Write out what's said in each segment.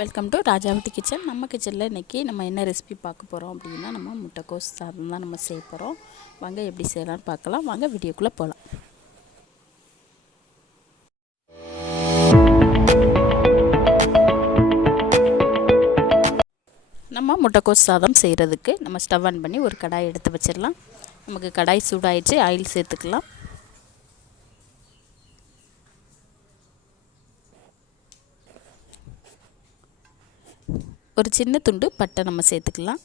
Welcome to ராஜாவட்டி kitchen நம்ம கிச்சனில் இன்றைக்கி நம்ம என்ன ரெசிபி பார்க்க போகிறோம் அப்படின்னா நம்ம முட்டைக்கோஸ் சாதம் தான் நம்ம செய்ய போகிறோம் வாங்க எப்படி செய்யலாம்னு பார்க்கலாம். வாங்க வீடியோக்குள்ளே போகலாம் நம்ம முட்டைக்கோஸ் சாதம் செய்கிறதுக்கு நம்ம ஸ்டவ் ஆன் பண்ணி ஒரு கடாய் எடுத்து வச்சிடலாம். நமக்கு கடாய் சூடாயிடுச்சு ஆயில் சேர்த்துக்கலாம். ஒரு சின்ன துண்டு பட்டை நம்ம சேர்த்துக்கலாம்.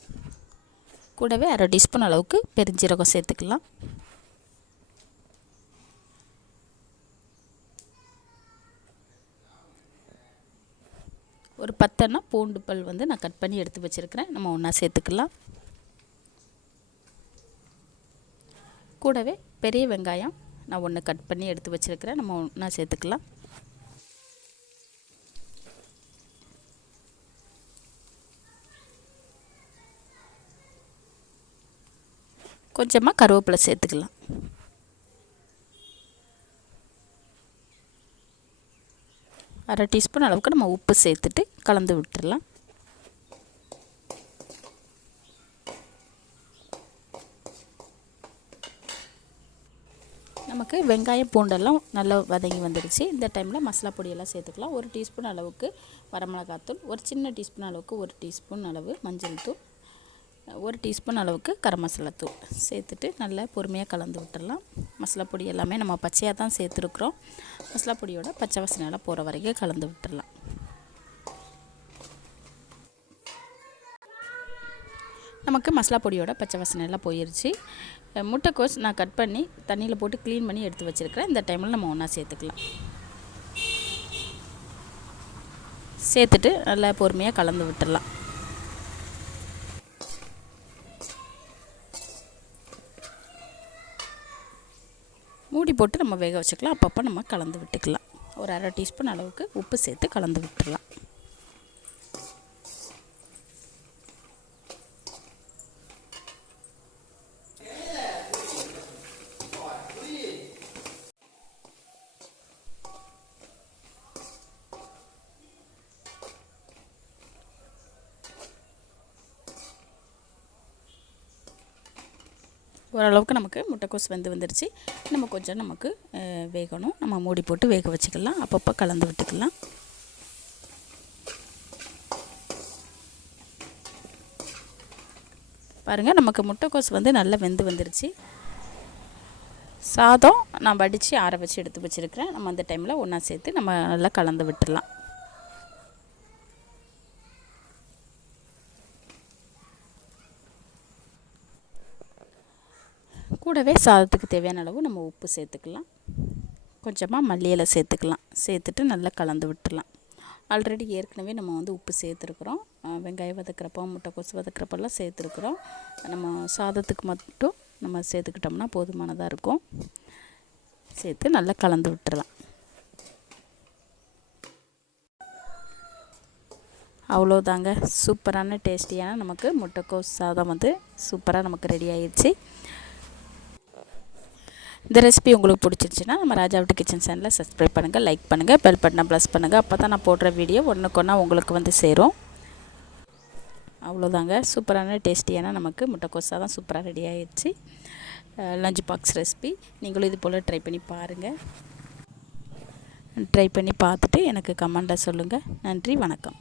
கூடவே அரை டீஸ்பூன் அளவுக்கு பெருஞ்சீரகம் சேர்த்துக்கலாம். ஒரு பத்தெண்ணா பூண்டு பல் வந்து நான் கட் பண்ணி எடுத்து வச்சுருக்கிறேன். நம்ம ஒன்றா சேர்த்துக்கலாம். கூடவே பெரிய வெங்காயம் நான் ஒன்று கட் பண்ணி எடுத்து வச்சுருக்கிறேன். நம்ம ஒன்றா சேர்த்துக்கலாம். கொஞ்சமாக கருவேப்பிலை சேர்த்துக்கலாம். அரை டீஸ்பூன் அளவுக்கு நம்ம உப்பு சேர்த்துட்டு கலந்து விட்டுடலாம் நமக்கு வெங்காயம் பூண்டெல்லாம் நல்லா வதங்கி வந்துடுச்சு. இந்த டைமில் மசாலா பொடியெல்லாம் சேர்த்துக்கலாம். ஒரு டீஸ்பூன் அளவுக்கு வரமிளகாத்தூள் ஒரு சின்ன டீஸ்பூன் அளவுக்கு ஒரு டீஸ்பூன் அளவு மஞ்சள் தூள். ஒரு டீஸ்பூன் அளவுக்கு கரம் மசாலா தூள் சேர்த்துட்டு நல்லா பொறுமையாக கலந்து விட்டுடலாம். மசாலா பொடி எல்லாமே நம்ம பச்சையாக தான் சேர்த்துருக்குறோம். மசாலா பொடியோட பச்சை வாசனையெல்லாம் போகிற வரைக்கும் கலந்து விட்டுடலாம். நமக்கு மசாலா பொடியோட பச்சை வசனையெல்லாம் போயிடுச்சு முட்டைக்கோஸ் நான் கட் பண்ணி தண்ணியில் போட்டு க்ளீன் பண்ணி எடுத்து வச்சுருக்கிறேன். இந்த டைமில் நம்ம ஒன்றா சேர்த்துக்கலாம். சேர்த்துட்டு நல்லா பொறுமையாக கலந்து விட்டுடலாம். மூடி போட்டு நம்ம வேக வச்சுக்கலாம். அப்பப்போ நம்ம கலந்து விட்டுக்கலாம். ஒரு அரை டீஸ்பூன் அளவுக்கு உப்பு சேர்த்து கலந்து விட்டுடலாம் ஓரளவுக்கு நமக்கு முட்டைக்கோஸ் வெந்து வந்துடுச்சு நம்ம கொஞ்சம் நமக்கு வேகணும். நம்ம மூடி போட்டு வேக வச்சுக்கலாம். அப்பப்போ கலந்து விட்டுக்கலாம். பாருங்கள் நமக்கு முட்டைக்கோஸ் வந்து நல்லா வெந்து வந்துருச்சு. சாதம் நான் வடித்து ஆற வச்சு எடுத்து வச்சுருக்கிறேன். நம்ம அந்த டைமில் ஒன்றா சேர்த்து நம்ம நல்லா கலந்து விட்டுடலாம் கூடவே சாதத்துக்கு தேவையான அளவு நம்ம உப்பு சேர்த்துக்கலாம். கொஞ்சமாக மல்லியில் சேர்த்துக்கலாம். சேர்த்துட்டு நல்லா கலந்து விட்டுலாம். ஆல்ரெடி ஏற்கனவே நம்ம வந்து உப்பு சேர்த்துருக்குறோம். வெங்காயம் வதக்கிறப்போ முட்டைக்கோசு வதக்கிறப்பெல்லாம் சேர்த்துருக்குறோம். நம்ம சாதத்துக்கு மட்டும் நம்ம சேர்த்துக்கிட்டோம்னா போதுமானதாக இருக்கும். சேர்த்து நல்லா கலந்து விட்டுறலாம். அவ்வளோதாங்க சூப்பரான டேஸ்டியான நமக்கு முட்டைக்கோஸ் சாதம் வந்து சூப்பராக நமக்கு ரெடி ஆயிடுச்சு. இந்த ரெசிபி உங்களுக்கு பிடிச்சிருச்சுன்னா நம்ம ராஜாவிட்டு கிச்சன் சேனலில் சப்ஸ்கிரைப் பண்ணுங்கள் லைக் பண்ணுங்கள் பெல் பட்டனை ப்ளஸ் பண்ணுங்கள் அப்போ தான் நான் போடுற வீடியோ ஒன்றுக்கொன்னா உங்களுக்கு வந்து சேரும். அவ்வளோதாங்க சூப்பரான டேஸ்டியான நமக்கு முட்டைக்கோஸாக தான் சூப்பராக ரெடி ஆகிடுச்சு லஞ்ச் பாக்ஸ் ரெசிபி நீங்களும் இது போல் ட்ரை பண்ணி பாருங்கள் ட்ரை பண்ணி பார்த்துட்டு எனக்கு கமெண்ட்டில் சொல்லுங்கள் நன்றி வணக்கம்.